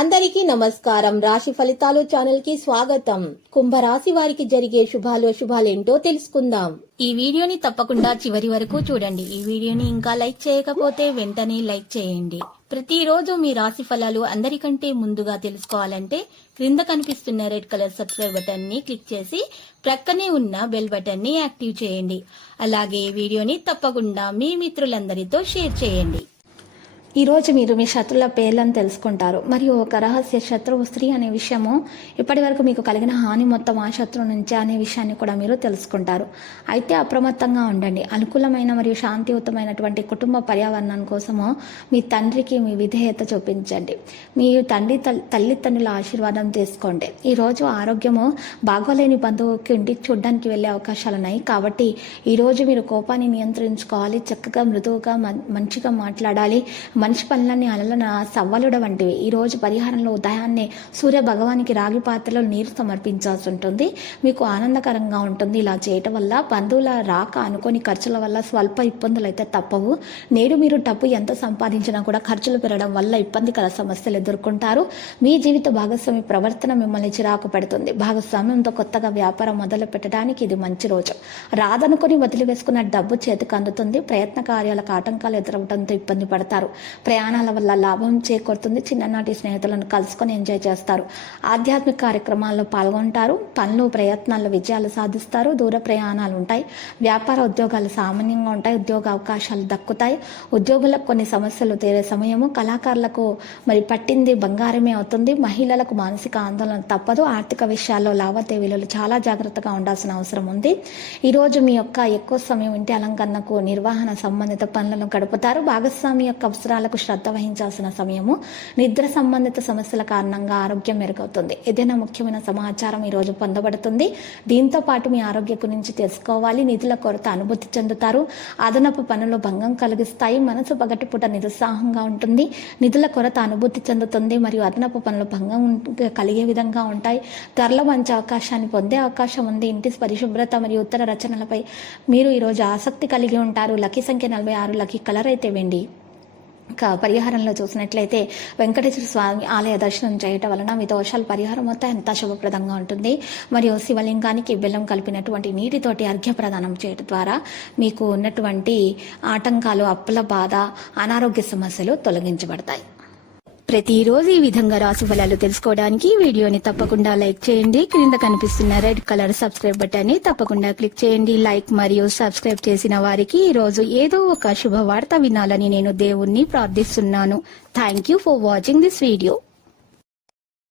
అందరికీ నమస్కారం. రాశి ఫలితాలు ఛానల్ కి స్వాగతం. కుంభరాశి వారికి జరిగే శుభాలేంటో తెలుసుకుందాం. ఈ వీడియోని తప్పకుండా చివరి వరకు చూడండి. ఈ వీడియోని ఇంకా లైక్ చేయకపోతే వెంటనే లైక్ చేయండి. ప్రతిరోజు మీ రాశి ఫలాలు అందరికంటే ముందుగా తెలుసుకోవాలంటే క్రింద కనిపిస్తున్న రెడ్ కలర్ సబ్స్క్రైబ్ బటన్ ని క్లిక్ చేసి ప్రక్కనే ఉన్న బెల్ బటన్ ని యాక్టివ్ చేయండి. అలాగే ఈ వీడియోని తప్పకుండా మీ మిత్రులందరితో షేర్ చేయండి. ఈరోజు మీరు మీ శత్రుల పేర్లను తెలుసుకుంటారు. మరియు ఒక రహస్య శత్రువు స్త్రీ అనే విషయము, ఇప్పటి వరకు మీకు కలిగిన హాని మొత్తం ఆ శత్రువు నుంచి అనే విషయాన్ని కూడా మీరు తెలుసుకుంటారు. అయితే అప్రమత్తంగా ఉండండి. అనుకూలమైన మరియు శాంతియుతమైనటువంటి కుటుంబ పర్యావరణం కోసము మీ తండ్రికి మీ విధేయత చూపించండి. మీ తల్లిదండ్రుల ఆశీర్వాదం తీసుకోండి. ఈరోజు ఆరోగ్యము బాగోలేని బంధువుకి ఇంటికి చూడడానికి వెళ్ళే అవకాశాలు ఉన్నాయి. కాబట్టి ఈరోజు మీరు కోపాన్ని నియంత్రించుకోవాలి. చక్కగా మృదువుగా మంచిగా మాట్లాడాలి. మనిషి పనులన్నీ అలలన సవ్వలుడ వంటివి. ఈ రోజు పరిహారంలో ఉదయాన్నే సూర్య భగవానికి రాగి పాత్రలో నీరు సమర్పించాల్సి ఉంటుంది. మీకు ఆనందకరంగా ఉంటుంది. ఇలా చేయటం వల్ల బంధువుల రాక అనుకోని ఖర్చుల వల్ల స్వల్ప ఇబ్బందులు అయితే తప్పవు. నేడు మీరు డబ్బు ఎంత సంపాదించినా కూడా ఖర్చులు పెరగడం వల్ల ఇబ్బందికర సమస్యలు ఎదుర్కొంటారు. మీ జీవిత భాగస్వామి ప్రవర్తన మిమ్మల్ని చిరాకు పెడుతుంది. భాగస్వామ్యంతో కొత్తగా వ్యాపారం మొదలు పెట్టడానికి ఇది మంచి రోజు. రాదనుకుని వదిలివేసుకున్న డబ్బు చేతికి అందుతుంది. ప్రయత్న కార్యాలకు ఆటంకాలు ఎదురవడంతో ఇబ్బంది పడతారు. ప్రయాణాల వల్ల లాభం చేకూరుతుంది. చిన్ననాటి స్నేహితులను కలుసుకొని ఎంజాయ్ చేస్తారు. ఆధ్యాత్మిక కార్యక్రమాల్లో పాల్గొంటారు. పనులు ప్రయత్నాల్లో విజయాలు సాధిస్తారు. దూర ప్రయాణాలు ఉంటాయి. వ్యాపార ఉద్యోగాలు సామాన్యంగా ఉంటాయి. ఉద్యోగ అవకాశాలు దక్కుతాయి. ఉద్యోగులకు కొన్ని సమస్యలు తీరే సమయము. కళాకారులకు మరి పట్టింది బంగారమే అవుతుంది. మహిళలకు మానసిక ఆందోళన తప్పదు. ఆర్థిక విషయాల్లో లావాదేవీలలో చాలా జాగ్రత్తగా ఉండాల్సిన అవసరం ఉంది. ఈరోజు మీ యొక్క ఎక్కువ సమయం ఇంటి అలంకరణకు నిర్వహణ సంబంధిత పనులను గడుపుతారు. భాగస్వామి యొక్క అవసరాలకు శ్రద్ధ వహించాల్సిన సమయము. నిద్ర సంబంధిత సమస్యల కారణంగా ఆరోగ్యం మెరుగవుతుంది. ఏదైనా ముఖ్యమైన సమాచారం ఈ రోజు పొందబడుతుంది. దీంతో పాటు మీ ఆరోగ్యం గురించి తెలుసుకోవాలి. నిధుల కొరత అనుభూతి చెందుతారు. అదనపు పనులు భంగం కలిగిస్తాయి. మనసు పగటిపూట నిరుత్సాహంగా ఉంటుంది. నిధుల కొరత అనుభూతి చెందుతుంది మరియు అదనపు పనులు భంగం కలిగే విధంగా ఉంటాయి. త్వరలో మంచి అవకాశాన్ని పొందే అవకాశం ఉంది. ఇంటి పరిశుభ్రత మరియు ఉత్తర రచనలపై మీరు ఈరోజు ఆసక్తి కలిగి ఉంటారు. లక్కీ సంఖ్య 46. లక్కీ కలర్ అయితే వెండి. పరిహారంలో చూసినట్లయితే వెంకటేశ్వర స్వామి ఆలయ దర్శనం చేయటం వలన మీ దోషాల పరిహారం మొత్తం ఎంత శుభప్రదంగా ఉంటుంది. మరియు శివలింగానికి బెల్లం కలిపినటువంటి నీటితోటి అర్ఘ్య ప్రదానం చేయడం ద్వారా మీకు ఉన్నటువంటి ఆటంకాలు, అప్పుల బాధ, అనారోగ్య సమస్యలు తొలగించబడతాయి. ప్రతిరోజు ఈ విధంగా రాశి ఫలాలు తెలుసుకోవడానికి వీడియోని తప్పకుండా లైక్ చేయండి. క్రింద కనిపిస్తున్న రెడ్ కలర్ సబ్స్క్రైబ్ బటన్ ని తప్పకుండా క్లిక్ చేయండి. లైక్ మరియు సబ్స్క్రైబ్ చేసిన వారికి ఈ రోజు ఏదో ఒక శుభవార్త వినాలని నేను దేవుణ్ణి ప్రార్థిస్తున్నాను. Thank you for watching this video.